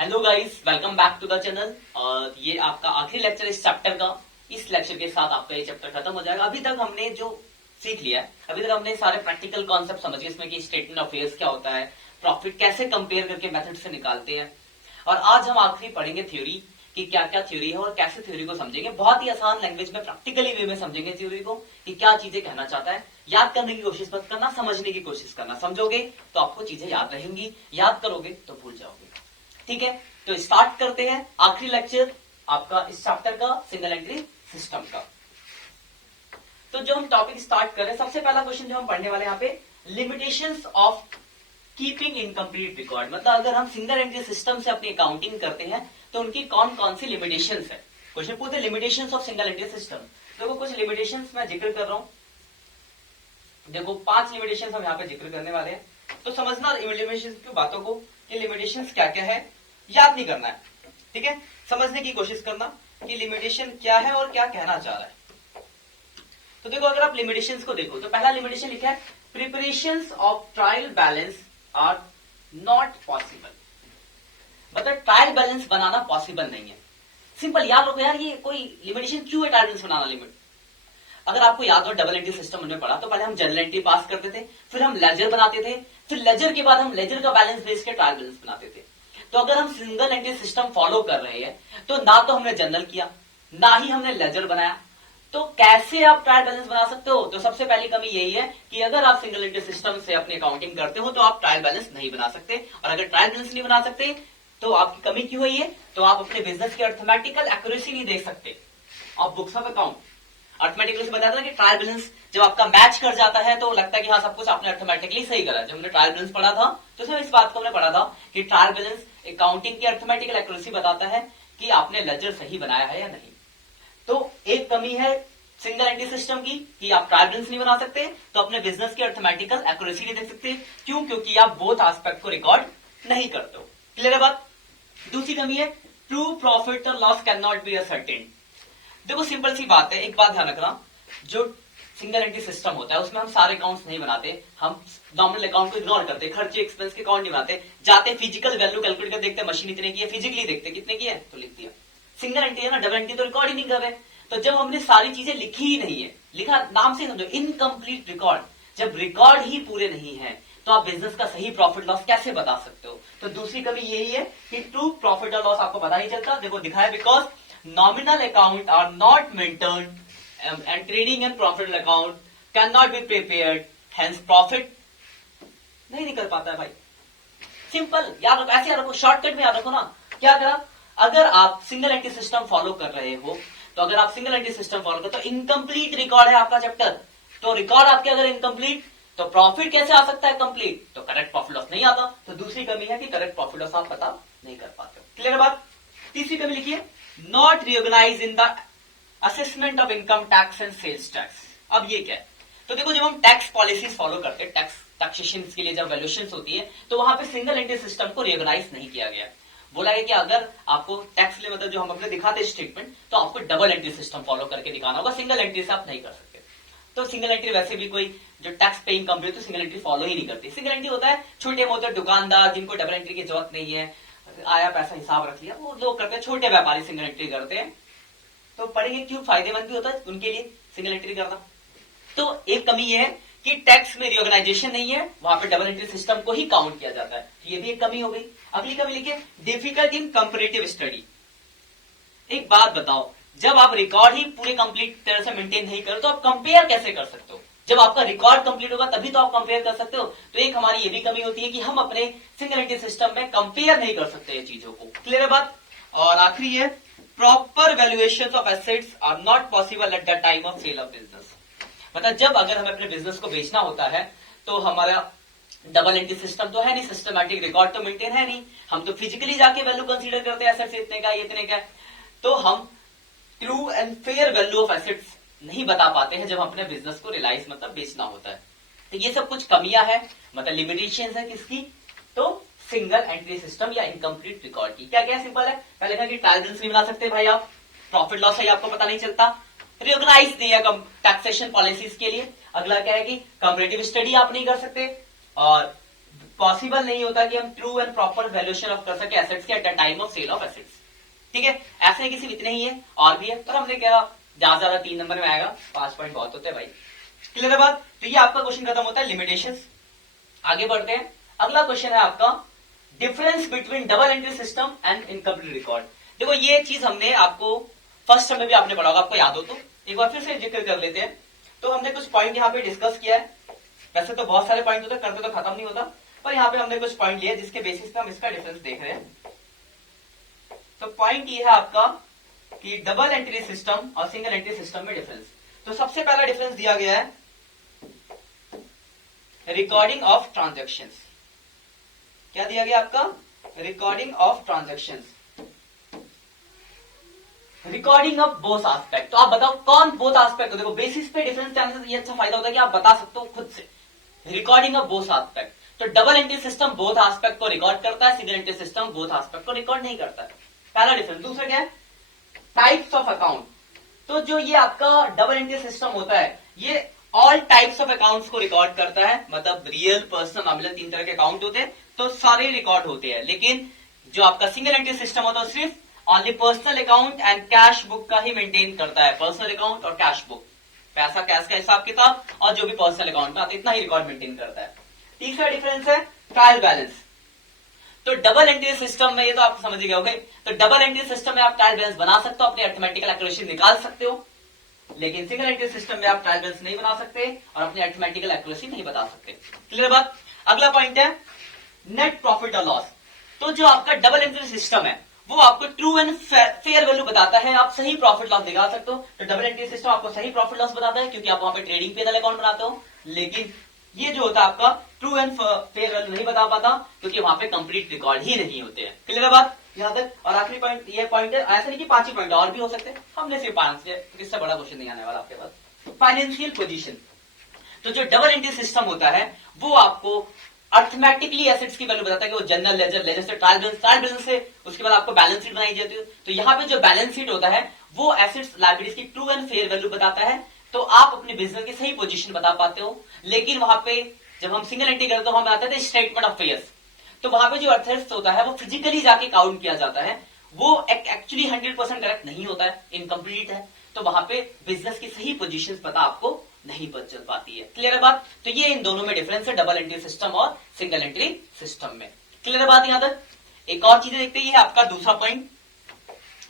Hello guys, welcome back to the channel. और ये आपका आखिरी लेक्चर इस चैप्टर का। इस लेक्चर के साथ आपका ये चैप्टर खत्म हो जाएगा। अभी तक हमने जो सीख लिया है, अभी तक हमने सारे प्रैक्टिकल कॉन्सेप्ट समझे, इसमें कि स्टेटमेंट ऑफ अफेयर्स क्या होता है, प्रॉफिट कैसे कंपेयर करके मेथड से निकालते हैं। और आज हम आखिरी पढ़ेंगे थ्योरी कि क्या क्या थ्योरी है और कैसे थ्योरी को समझेंगे। बहुत ही आसान लैंग्वेज में, प्रैक्टिकली वे में समझेंगे थ्योरी को कि क्या चीजें कहना चाहता है। याद करने की कोशिश मत करना, समझने की कोशिश करना। समझोगे तो आपको चीजें याद रहेंगी, याद करोगे तो भूल जाओगे। ठीक है, तो स्टार्ट करते हैं आखिरी लेक्चर आपका इस चैप्टर का, सिंगल एंट्री सिस्टम का। तो जो हम टॉपिक स्टार्ट कर रहे हैं, सबसे पहला क्वेश्चन जो हम पढ़ने वाले यहाँ पे, limitations of keeping incomplete record. मतलब अगर हम सिंगल एंट्री सिस्टम से अपनी अकाउंटिंग करते हैं तो उनकी कौन कौन सी लिमिटेशंस है। क्वेश्चन पूछते हैं limitations of single entry system. देखो कुछ लिमिटेशंस मैं जिक्र कर रहा हूं। देखो 5 लिमिटेशंस हम यहाँ पे जिक्र करने वाले हैं, तो समझना लिमिटेशंस की बातों को कि लिमिटेशंस क्या क्या है। याद नहीं करना है, ठीक है, समझने की कोशिश करना कि लिमिटेशन क्या है और क्या कहना चाह रहा है। तो देखो अगर आप लिमिटेशंस को देखो तो पहला लिमिटेशन लिखा है, preparations of trial balance are not possible. मतलब ट्रायल बैलेंस बनाना पॉसिबल नहीं है। सिंपल याद रखो यार, ये कोई लिमिटेशन क्यों है ट्रायल बैलेंस बनाना। लिमिट अगर आपको याद हो, डबल एंट्री सिस्टम में पढ़ा, तो पहले हम जर्नल एंट्री पास करते थे, फिर हम लेजर बनाते थे, फिर लेजर के बाद हम लेजर का बैलेंस बेस के ट्रायल बैलेंस बनाते थे। तो अगर हम सिंगल एंट्री सिस्टम फॉलो कर रहे हैं तो ना तो हमने जर्नल किया, ना ही हमने लेजर बनाया, तो कैसे आप ट्रायल बैलेंस बना सकते हो। तो सबसे पहली कमी यही है कि अगर आप सिंगल एंट्री सिस्टम से अपनी अकाउंटिंग करते हो तो आप ट्रायल बैलेंस नहीं बना सकते। और अगर ट्रायल बैलेंस नहीं बना सकते तो आपकी कमी क्यों हुई है, तो आप अपने बिजनेस की अर्थमेटिकल एक्यूरेसी नहीं देख सकते। आप बुक्स ऑफ अकाउंट अर्थमेटिकली से बताया था कि ट्रायल बैलेंस जब आपका मैच कर जाता है तो लगता है कि हाँ सब कुछ आपने अर्थमेटिकली सही करा। जब हमने ट्रायल बैलेंस पढ़ा था तो उसमें इस बात को हमने पढ़ा था कि ट्रायल बैलेंस अकाउंटिंग की अर्थमेटिकल एक्यूरेसी बताता है कि आपने लेजर सही बनाया है या नहीं। तो एक कमी है सिंगल एंट्री सिस्टम की कि आप ट्रायल बैलेंस नहीं बना सकते, तो अपने बिजनेस की अर्थमेटिकल एक्यूरेसी नहीं देख सकते। क्यों? क्योंकि आप बोथ एस्पेक्ट को रिकॉर्ड नहीं करते हो। क्लियर है बात। दूसरी कमी है, ट्रू प्रॉफिट और loss can not be ascertain. देखो सिंपल सी बात है, एक बात ध्यान रखना, जो सिंगल एंट्री सिस्टम होता है उसमें हम सारे अकाउंट्स नहीं बनाते, हम नॉमिनल अकाउंट को इग्नोर करते, खर्चे एक्सपेंस के अकाउंट नहीं बनाते, जाते फिजिकल वैल्यू कैलकुलेट कर देखते, मशीन इतने की है, फिजिकली देखते कितने की है तो लिख दिया। सिंगल एंट्री है ना, डबल एंट्री तो रिकॉर्ड ही नहीं कर रहे। तो जब हमने सारी चीजें लिखी ही नहीं है, लिखा नाम से समझो इनकम्प्लीट रिकॉर्ड, जब रिकॉर्ड ही पूरे नहीं है तो आप बिजनेस का सही प्रॉफिट लॉस कैसे बता सकते हो। तो दूसरी कमी यही है कि ट्रू प्रॉफिट और लॉस आपको पता नहीं चलता। देखो दिखाया, because nominal account are not maintained and trading and profit account cannot be prepared, hence profit नहीं निकल पाता है भाई। सिंपल याद रखो, ऐसे याद रखो, शॉर्टकट में याद रखो ना। क्या करा, अगर आप सिंगल एंट्री सिस्टम फॉलो कर रहे हो, तो अगर आप सिंगल एंट्री सिस्टम फॉलो करो तो इनकम्प्लीट रिकॉर्ड है आपका चैप्टर। तो रिकॉर्ड आपके अगर इनकम्प्लीट, तो प्रॉफिट कैसे आ सकता है कंप्लीट, तो करेक्ट प्रॉफिट लॉस नहीं आता। तो दूसरी कमी है कि करेक्ट प्रॉफिट लॉस आप पता नहीं कर पाते। क्लियर बात। तीसरी कमी लिखिए, not recognise in the assessment of income tax and sales tax. अब ये क्या है, तो देखो जब हम टैक्स पॉलिसीज फॉलो करते हैं, टैक्सेशन के लिए जब वैल्यूएशन होती है, तो वहां पे सिंगल एंट्री सिस्टम को रिकॉग्नाइज नहीं किया गया। बोला गया कि अगर आपको टैक्स लिए मतलब जो हम अपने दिखाते स्टेटमेंट, तो आपको डबल एंट्री सिस्टम फॉलो करके दिखाना होगा, सिंगल एंट्री से आप नहीं कर सकते। तो सिंगल एंट्री वैसे भी कोई जो टैक्स पेइंग कंपनी तो सिंगल एंट्री फॉलो ही नहीं करती। सिंगल एंट्री होता है छोटे मोटे दुकानदार जिनको डबल एंट्री की जरूरत नहीं है, आया पैसा हिसाब रख लिया, वो लोग करते हैं। छोटे व्यापारी सिंगल एंट्री करते हैं, तो पढ़ेंगे क्यों फायदेमंद भी होता है उनके लिए सिंगल एंट्री करना। तो एक कमी ये है कि टैक्स में रिऑर्गेनाइजेशन नहीं है, वहां पे डबल एंट्री सिस्टम को ही काउंट किया जाता है। तो ये भी एक कमी हो गई। अगली कमी लिखिए, डिफिकल्ट इन कंपैरेटिव स्टडी। एक बात बताओ, जब आप रिकॉर्ड ही पूरे कंप्लीट तरह से मेंटेन नहीं करो तो आप कंपेयर कैसे कर सकते हो। जब आपका रिकॉर्ड कंप्लीट होगा तभी तो आप कंपेयर कर सकते हो। तो एक हमारी ये भी कमी होती है कि हम अपने सिंगल एंट्री सिस्टम में कंपेयर नहीं कर सकते ये चीजों को। क्लियर है बात। और आखिरी है, proper valuation of assets are not possible at the time of sale of business. मतलब जब अगर हमें अपने बिजनेस को बेचना होता है तो हमारा डबल एंट्री सिस्टम तो है नहीं, सिस्टमैटिक रिकॉर्ड तो मेंटेन है नहीं, हम तो फिजिकली जाके वैल्यू कंसीडर करते हैं, एसेट्स इतने का इतने का। तो हम true and fair value of assets नहीं बता पाते हैं जब अपने बिजनेस को रियलाइज मतलब बेचना होता है। तो ये सब कुछ कमियां है, मतलब लिमिटेशंस है किसकी, तो सिंगल एंट्री सिस्टम या इनकम्प्लीट रिकॉर्ड की। क्या क्या सिंपल है, पहले कहा कि ट्रायल बैलेंस नहीं बना सकते भाई आप, प्रॉफिट लॉस है आपको पता नहीं चलता, रिकॉग्नाइज नहीं है टैक्सेशन पॉलिसीज के लिए। अगला क्या है कि कंपैरेटिव स्टडी आप नहीं कर सकते, और पॉसिबल नहीं होता कि हम true and proper valuation of कर सके एसेट्स के at the time of sale of assets. ठीक है, ऐसे नहीं कि सिर्फ इतने ही है, और भी है, पर हमने क्या ज्यादा 3 नंबर में आएगा, 5 पॉइंट बहुत होते हैं भाई। क्लियर है बात? तो ये आपका क्वेश्चन खत्म होता है लिमिटेशंस। आगे बढ़ते हैं, अगला क्वेश्चन है आपका difference between double entry system and incomplete record. देखो ये चीज हमने आपको फर्स्ट टर्म में भी आपने पढ़ा होगा, आपको याद हो तो एक बार फिर से जिक्र कर लेते हैं। तो हमने कुछ पॉइंट यहाँ पे डिस्कस किया है, वैसे तो बहुत सारे पॉइंट होते हैं, करते तो खत्म नहीं होता, पर यहाँ पे हमने कुछ पॉइंट लिए जिसके बेसिस पे हम इसका डिफरेंस देख रहे हैं। तो पॉइंट ये है आपका कि डबल एंट्री सिस्टम और सिंगल एंट्री सिस्टम में डिफरेंस। तो सबसे पहला डिफरेंस दिया गया है रिकॉर्डिंग ऑफ ट्रांजैक्शंस। क्या दिया गया आपका? Recording of transactions, recording of both aspect. तो आप बताओ कौन बोथ एस्पेक्ट? देखो बेसिस पे डिफरेंस जानने से ये अच्छा फायदा होता है कि आप बता सकते हो खुद से। रिकॉर्डिंग ऑफ बोथ एस्पेक्ट, तो double entry system both aspect को रिकॉर्ड करता है, single entry system both aspect को रिकॉर्ड नहीं करता है। पहला डिफरेंस। दूसरा क्या है? Types of account. तो जो ये आपका डबल एंट्री सिस्टम होता है, ये ऑल टाइप्स ऑफ अकाउंट्स को रिकॉर्ड करता है, मतलब रियल, पर्सनल, नॉमिनल, 3 तरह के अकाउंट होते हैं, तो सारे रिकॉर्ड होते हैं। लेकिन जो आपका सिंगल एंट्री सिस्टम होता है सिर्फ only personal account and cash book का ही मेंटेन करता है, पर्सनल अकाउंट और कैश बुक, पैसा कैश का हिसाब किताब और जो भी पर्सनल अकाउंट में आता है इतना ही रिकॉर्ड मेंटेन करता है। तीसरा डिफरेंस है ट्रायल बैलेंस। तो डबल एंट्री सिस्टम में, ये तो आप समझ गए होंगे, तो डबल एंट्री सिस्टम में आप ट्रायल बैलेंस बना सकते हो, अपनी अरिथमेटिकल एक्यूरेसी निकाल सकते हो, लेकिन सिंगल एंट्री सिस्टम में आप ट्रायल बैलेंस नहीं बना सकते और अपनी अरिथमेटिकल एक्यूरेसी नहीं बता सकते। क्लियर बात? अगला पॉइंट है नेट प्रॉफिट और लॉस। तो जो आपका डबल एंट्री सिस्टम है वो आपको ट्रू एंड फेयर वैल्यू बताता है, आप सही प्रॉफिट लॉस दिखा सकते हो। तो डबल एंट्री सिस्टम आपको सही प्रॉफिट लॉस बताता है क्योंकि आप वहां पे ट्रेडिंग पेनल अकाउंट बनाते हो, लेकिन ये जो होता है आपका ट्रू एंड फेयर वैल्यू नहीं बता पाता क्योंकि वहां पे कंप्लीट रिकॉर्ड ही नहीं होते हैं। क्लियर है बात यहां तक? और आखिरी पॉइंट ये पॉइंट है, ऐसा नहीं कि 5 ही पॉइंट और भी हो सकते हैं, हमने सिर्फ 5 किया, इससे बड़ा क्वेश्चन नहीं आने वाला आपके पास। Financial position. तो जो डबल एंट्री सिस्टम होता है वो आपको अर्थमेटिकली एसेट्स की वैल्यू बताता है कि वो जनरल लेजर, लेजर से ट्रायल बैलेंस, ट्रायल बैलेंस से उसके बाद आपको बैलेंस शीट बनाई जाती है। तो यहाँ पे जो बैलेंस शीट होता है वो एसेट्स लायबिलिटीज की ट्रू एंड फेयर वैल्यू बताता है, तो आप अपने बिजनेस की सही पोजीशन बता पाते हो। लेकिन वहां पे जब हम सिंगल एंट्री करते हो हम आते थे स्टेटमेंट ऑफ फेयर्स, तो वहां पे जो अर्थेस्ट होता है वो फिजिकली जाके काउंट किया जाता है, वो एक्चुअली 100% करेक्ट नहीं होता है, इनकम्प्लीट है, तो वहां पे बिजनेस की सही पोजीशन पता आपको नहीं चल पाती है। क्लियर है बात? तो ये इन दोनों में डिफरेंस है, डबल एंट्री सिस्टम और सिंगल एंट्री सिस्टम में। क्लियर है बात यहां तक? एक और चीजें देखते हैं, आपका दूसरा point,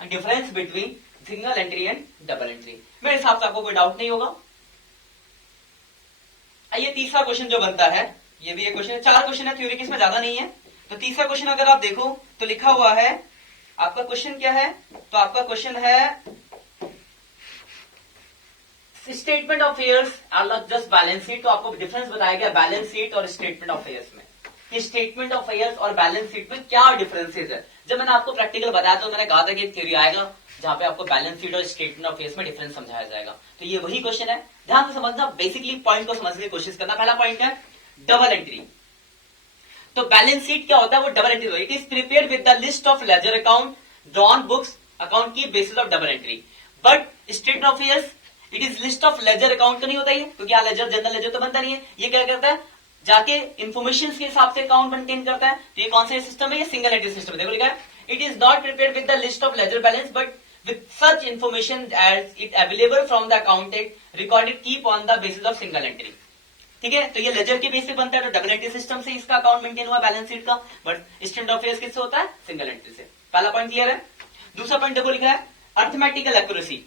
difference between single entry and double entry. मेरे हिसाब से आपको कोई डाउट नहीं होगा। ये तीसरा क्वेश्चन जो बनता है, ये भी एक क्वेश्चन है, 4 क्वेश्चन है, थ्योरी की इसमें ज्यादा नहीं है। तो तीसरा क्वेश्चन अगर आप देखो तो लिखा हुआ है, आपका क्वेश्चन क्या है? तो आपका क्वेश्चन है स्टेटमेंट ऑफ फेयर्स अलग जस्ट बैलेंस शीट। तो आपको डिफरेंस बताया गया बैलेंस शीट और स्टेटमेंट ऑफ फेयर्स में, कि स्टेटमेंट ऑफ फेयर्स और बैलेंस शीट में क्या डिफरेंसेस है। जब मैंने आपको प्रैक्टिकल बताया तो मैंने कहा था कि एक थ्योरी आएगा जहां पे आपको बैलेंस शीट और स्टेटमेंट ऑफ फेयर्स में डिफरेंस समझाया जाएगा। तो ये वही क्वेश्चन है, ध्यान से समझना, बेसिकली पॉइंट को समझने की कोशिश करना। पहला पॉइंट है डबल एंट्री। तो बैलेंस शीट क्या होता है? वो double entry, it is prepared with the list of ledger account drawn books account की basis of double entry. But statement of affairs it is list of ledger account तो नहीं होता है, क्योंकि यहाँ लेजर जनरल लेजर तो बनता नहीं है। ये क्या करता है? जाके इंफॉर्मेशन के हिसाब से अकाउंट मेंटेन करता है। तो ये कौन सा सिस्टम है? ये सिंगल एंट्री सिस्टम है। देखो लिखा है it is not prepared with the list of ledger balance but with such information as it available from the accountant recorded keep on the basis of single entry। ठीक है, तो ये laser के base पे बनता है, तो डबल एंट्री सिस्टम से इसका अकाउंट मेंटेन हुआ बैलेंस शीट का, बट स्टेटमेंट ऑफ फेयर्स किससे होता है? सिंगल एंट्री से। पहला पॉइंट क्लियर है। दूसरा पॉइंट देखो लिखा है अर्थमेटिकल एक्यूरेसी।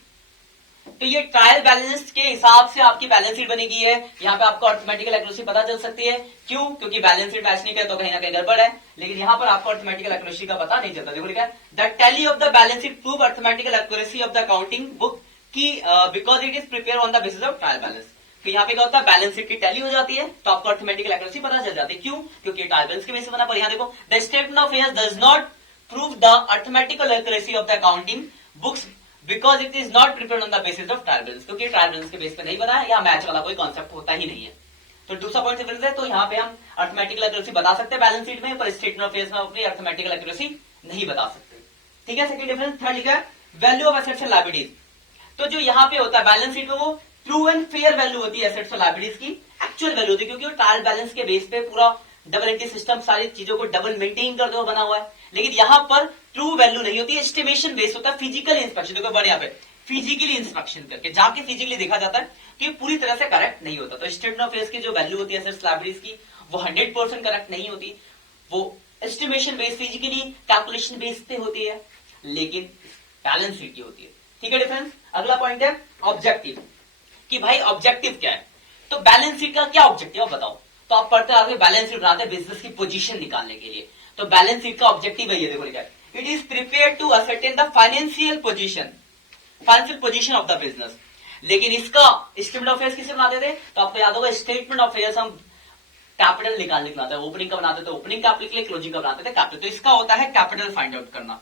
तो ये ट्रायल बैलेंस के हिसाब से आपकी बैलेंस शीट बनेगी है, यहाँ पे आपको अर्थमेटिकल एक्यूरेसी पता चल सकती है। क्यों? क्योंकि बैलेंस शीट मैच नहीं करे तो कहीं ना कहीं गड़बड़ है, लेकिन यहाँ पर आपको अर्थमेटिकल एक्यूरेसी का पता नहीं चलता। देखो लिखा है the tally of the balance sheet prove arithmetical accuracy of the accounting book की because it is prepare on the basis of trial balance. तो यहाँ पे क्या होता है? बैलेंस शीट की टैली हो जाती है तो आपको अर्थमेटिकल एक्यूरेसी पता चल जाती है। क्यों? क्योंकि ट्रायल बैलेंस के बेसिस बना। पर यहाँ देखो the statement of affairs does not prove the arithmetical accuracy of the accounting books because it is not prepared on the basis of trial balance, क्योंकि ट्रायल बैलेंस के बेस पे नहीं बना है, या मैच वाला कोई कॉन्सेप्ट होता ही नहीं है। तो दूसरा पॉइंट डिफरेंस है। तो यहाँ पे हम अर्थमेटिकल एक्यूरेसी बता सकते हैं बैलेंस शीट में, पर स्टेटमेंट ऑफ फेयर्स में अपनी अर्थमेटिकल एक्यूरेसी नहीं बता सकते। ठीक है, सेकंड डिफरेंस। थर्ड लिखा है value of assets and liabilities. तो जो यहाँ पे होता है बैलेंस शीट में वो ट्रू एंड फेयर वैल्यू होती है एसेट्स और लायबिलिटीज की, एक्चुअल वैल्यू होती है, क्योंकि वो ट्रायल बैलेंस के बेस पे पूरा डबल एंट्री सिस्टम सारी चीजों को डबल मेंटेन करते हुए बना हुआ है, लेकिन यहां पर ट्रू वैल्यू नहीं होती है, एस्टिमेशन बेस्ड होता है, फिजिकल इंस्पेक्शन। देखो बड़े यहाँ पे फिजिकली इंस्पेक्शन करके जाके फिजिकली देखा जाता है कि पूरी तरह से करेक्ट नहीं होता। तो स्टेटमेंट ऑफ अफेयर्स की जो वैल्यू होती है एसेट्स लायबिलिटीज की, वो 100% करेक्ट नहीं होती, वो estimation based physically calculation based पे होती है, लेकिन बैलेंस शीट की होती है। ठीक है डिफरेंस। अगला पॉइंट है ऑब्जेक्टिव, कि भाई ऑब्जेक्टिव क्या है। तो बैलेंस शीट का क्या ऑब्जेक्टिव बताओ। तो आप पढ़ते आगे बैलेंस शीट बनाते हैं बिजनेस की पोजीशन निकालने के लिए। तो बैलेंस शीट का ऑब्जेक्टिव है ये देखो लिखा है, it is prepare to ascertain the financial position of the business. लेकिन इसका स्टेटमेंट ऑफ अफेयर्स किसे बनाते थे, तो आपको याद होगा स्टेटमेंट ऑफ अफेयर्स हम कैपिटल निकालने के बनाते हैं, ओपनिंग का बनाते थे ओपनिंग कैपिटल के लिए, क्लोजिंग का बनाते थे कैपिटल। तो इसका होता है कैपिटल फाइंड आउट करना।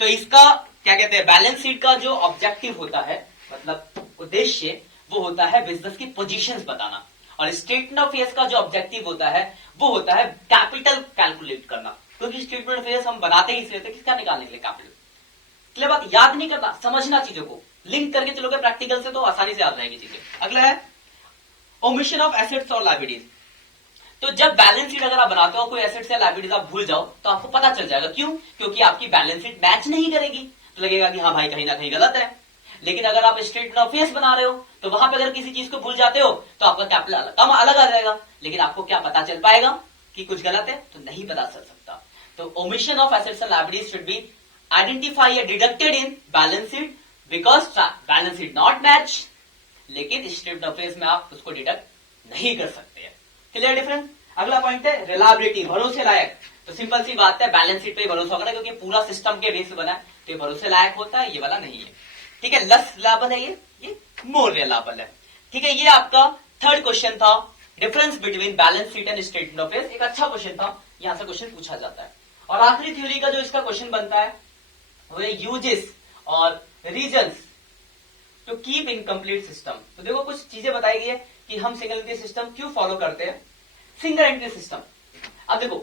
तो इसका क्या कहते हैं, बैलेंस शीट का जो ऑब्जेक्टिव होता है, मतलब उद्देश्य, वो होता है बिजनेस की पोजीशंस बताना। और स्टेटमेंट ऑफ अफेयर्स का जो ऑब्जेक्टिव होता है वो होता है कैपिटल कैलकुलेट करना, क्योंकि स्टेटमेंट ऑफ अफेयर्स हम बनाते ही इसलिए थे किसका निकालने के लिए, कैपिटल। क्लियर बात, याद नहीं करना, समझना, चीजों को लिंक करके चलोगे प्रैक्टिकल से तो आसानी से याद रहेगी चीजें। अगला है ओमिशन ऑफ एसेट्स और लायबिलिटीज। तो जब बैलेंस शीट अगर आप बनाते हो कोई एसेट्स या लायबिलिटीज आप भूल जाओ तो आपको पता चल जाएगा, क्यों, क्योंकि आपकी बैलेंस शीट मैच नहीं करेगी, तो लगेगा कि हाँ भाई कहीं ना कहीं गलत है। लेकिन अगर आप स्टेटमेंट ऑफ अफेयर्स बना रहे हो तो वहां पे अगर किसी चीज को भूल जाते हो तो आपका कैपिटल कम अलग आ जाएगा, लेकिन आपको क्या पता चल पाएगा कि कुछ गलत है, तो नहीं पता चल सकता। तो omission of assets and liabilities should be identify या deducted in balance sheet because balance sheet not match, लेकिन स्टेटमेंट ऑफ अफेयर्स में आप उसको डिडक्ट नहीं कर सकते हैं। Clear difference. अगला पॉइंट है रिलायबिलिटी, भरोसे लायक। तो सिंपल सी बात है, बैलेंस शीट पे ही भरोसा होगा, क्योंकि पूरा सिस्टम के बेस पे बना है, तो ये भरोसे लायक होता है, ये वाला नहीं है। ठीक है, लेस रिलायबल है ये मोर रिलायबल है। ठीक है, ये आपका थर्ड क्वेश्चन था, difference between balance sheet and statement of affairs. एक अच्छा क्वेश्चन था, यहां से क्वेश्चन पूछा जाता है। और आखिरी थ्योरी का जो इसका क्वेश्चन बनता है वो यूजेस और reasons to keep incomplete system. तो देखो कुछ चीजें बताई गई है कि हम सिंगल एंट्री सिस्टम क्यों फॉलो करते हैं, सिंगल एंट्री सिस्टम। अब देखो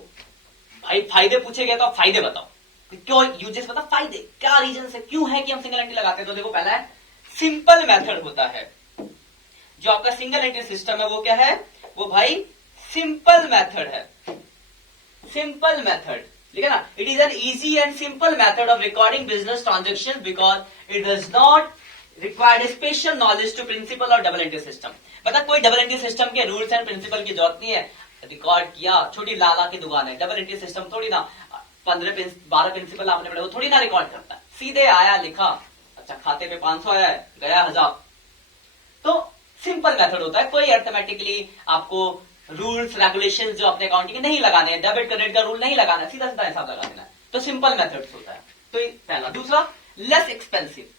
भाई फायदे पूछे गए तो आप फायदे बताओ, क्यों यूजेस बताओ, फायदे क्या रीजन है, क्यों है कि हम सिंगल एंट्री लगाते हैं। तो देखो पहला है सिंपल मेथड होता है, जो आपका सिंगल एंट्री सिस्टम है वो क्या है, वो भाई सिंपल मेथड है। सिंपल मेथड ठीक है ना, it is an easy and simple method of recording business transaction because it does not required special knowledge to principle और डबल एंट्री सिस्टम। मतलब कोई डबल एंट्री सिस्टम के रूल्स एंड प्रिंसिपल की जरूरत नहीं है। रिकॉर्ड किया, छोटी लाला की दुकान है, डबल एंट्री सिस्टम थोड़ी ना 12 प्रिंसिपल आपने पढ़े वो थोड़ी ना रिकॉर्ड करता है, सीधे आया लिखा, अच्छा खाते पे 500 आया है, गया 1000। तो सिंपल मेथड होता है, कोई अर्थमेटिकली आपको रूल्स रेगुलेशन जो अपने अकाउंटिंग नहीं लगाने हैं, डेबिट क्रेडिट का रूल नहीं लगाना, सीधा सीधा हिसाब लगा देना है। तो सिंपल मेथड्स होता है। तो पहला। दूसरा लेस एक्सपेंसिव,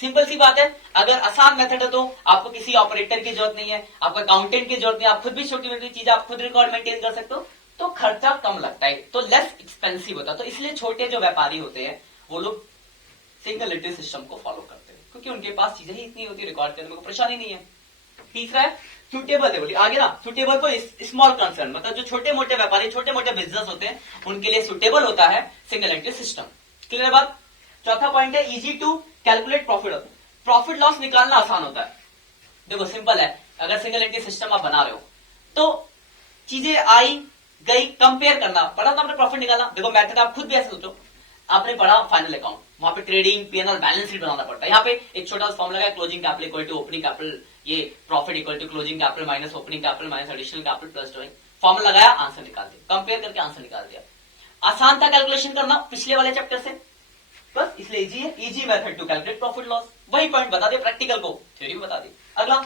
सिंपल सी बात है, अगर आसान मेथड है तो आपको किसी ऑपरेटर की जरूरत नहीं है, आपको अकाउंटेंट की जरूरत नहीं है, आप खुद भी छोटी मोटी चीजें आप खुद रिकॉर्ड मेंटेन कर सकते हो, तो खर्चा कम लगता है, तो लेस एक्सपेंसिव होता है। तो इसलिए छोटे जो व्यापारी होते हैं वो लोग सिंगल एंट्री सिस्टम को फॉलो करते हैं, क्योंकि उनके पास चीजें ही इतनी होती है, रिकॉर्ड करने में कोई परेशानी नहीं है। तीसरा है सुटेबल है, बोलिए आगे ना, सुटेबल को स्मॉल कंसर्न, मतलब जो छोटे मोटे व्यापारी छोटे मोटे बिजनेस होते हैं उनके लिए सुटेबल होता है सिंगल एंट्री सिस्टम। क्लियर बात। चौथा पॉइंट है easy to calculate profit, profit loss निकालना आसान होता है। देखो सिंपल है, अगर सिंगल एंट्री सिस्टम आप बना रहे हो तो चीजें आई गई कंपेयर करना पड़ा, तो आपने प्रॉफिट निकालना। देखो मेथड आप खुद भी ऐसे सोचो, आपने पढ़ा फाइनल अकाउंट, वहां पे ट्रेडिंग पीएनएल बैलेंस शीट बनाना पड़ता है। यहाँ पे एक छोटा सा फॉर्मूला है, closing capital equal to opening capital, ये profit equal to closing capital minus opening capital minus additional capital plus drawing. Formula लगाया, आंसर निकाल दिया, कंपेयर करके आंसर निकाल दिया। आसान था कैलकुलेशन करना पिछले वाले चैप्टर से, बस इसलिए इजी है, easy method to calculate profit loss. वही पॉइंट बता दिया, प्रैक्टिकल को थ्योरी में बता दी। अगला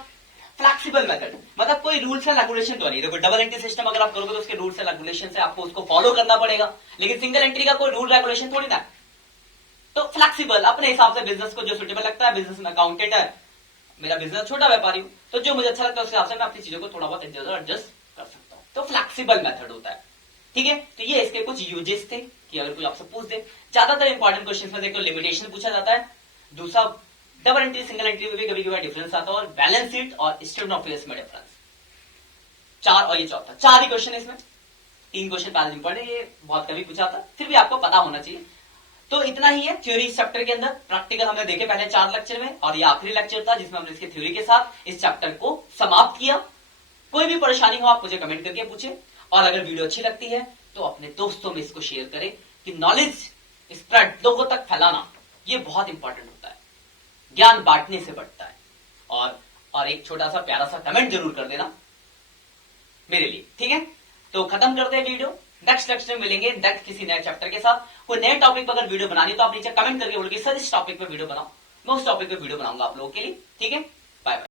फ्लेक्सिबल मेथड, मतलब कोई रूल्स एंड रेगुलेशन तो नहीं। देखो डबल एंट्री सिस्टम अगर आप करोगे तो उसके रूल्स एंड रेगुलेशन से आपको उसको फॉलो करना पड़ेगा, लेकिन सिंगल एंट्री का कोई रूल रेगुलेशन थोड़ी ना। तो फ्लेक्सिबल, अपने हिसाब से बिजनेस को जो सुटेबल लगता है, बिजनेस में अकाउंटेंट है, मेरा बिजनेस छोटा व्यापारी हूं, तो जो मुझे अच्छा लगता है उस हिसाब से मैं अपनी चीजों को थोड़ा बहुत एडजस्ट कर सकता हूं। तो फ्लेक्सिबल मेथड होता है। ठीक है, तो ये इसके कुछ यूजेस थे कि अगर कोई आपसे पूछ दे, ज्यादातर इंपॉर्टेंट क्वेश्चन में देखो लिमिटेशन पूछा जाता है। दूसरा डबल एंट्री सिंगल एंट्री में भी कभी कभी डिफरेंस आता है, और बैलेंस शीट और स्टेटमेंट ऑफ अफेयर्स में डिफरेंस। 4 और ये चौथा, 4 ही क्वेश्चन इसमें, 3 क्वेश्चन पहले इंपॉर्टेंट, ये बहुत कभी पूछा था, फिर भी आपको पता होना चाहिए। तो इतना ही है थ्योरी चैप्टर के अंदर। प्रैक्टिकल हमने देखे पहले 4 लेक्चर में, और ये आखिरी लेक्चर था जिसमें हमने इसके थ्योरी के साथ इस चैप्टर को समाप्त किया। कोई भी परेशानी हो आप मुझे कमेंट करके पूछे। और अगर वीडियो अच्छी लगती है तो अपने दोस्तों में इसको शेयर करें कि नॉलेज स्प्रेड, लोगों तक फैलाना, ये बहुत इंपॉर्टेंट होता है। ज्ञान बांटने से बढ़ता है। और एक छोटा सा प्यारा सा कमेंट जरूर कर देना मेरे लिए, ठीक है? तो खत्म करते हैं वीडियो। नेक्स्ट लेक्चर में मिलेंगे नेक्स्ट किसी नए चैप्टर के साथ। कोई नए टॉपिक पर अगर वीडियो बनानी तो आप नीचे कमेंट करके बोलोगे सर इस टॉपिक पे वीडियो बनाओ, मैं उस टॉपिक पे वीडियो बनाऊंगा आप लोगों के लिए, ठीक है? Bye bye.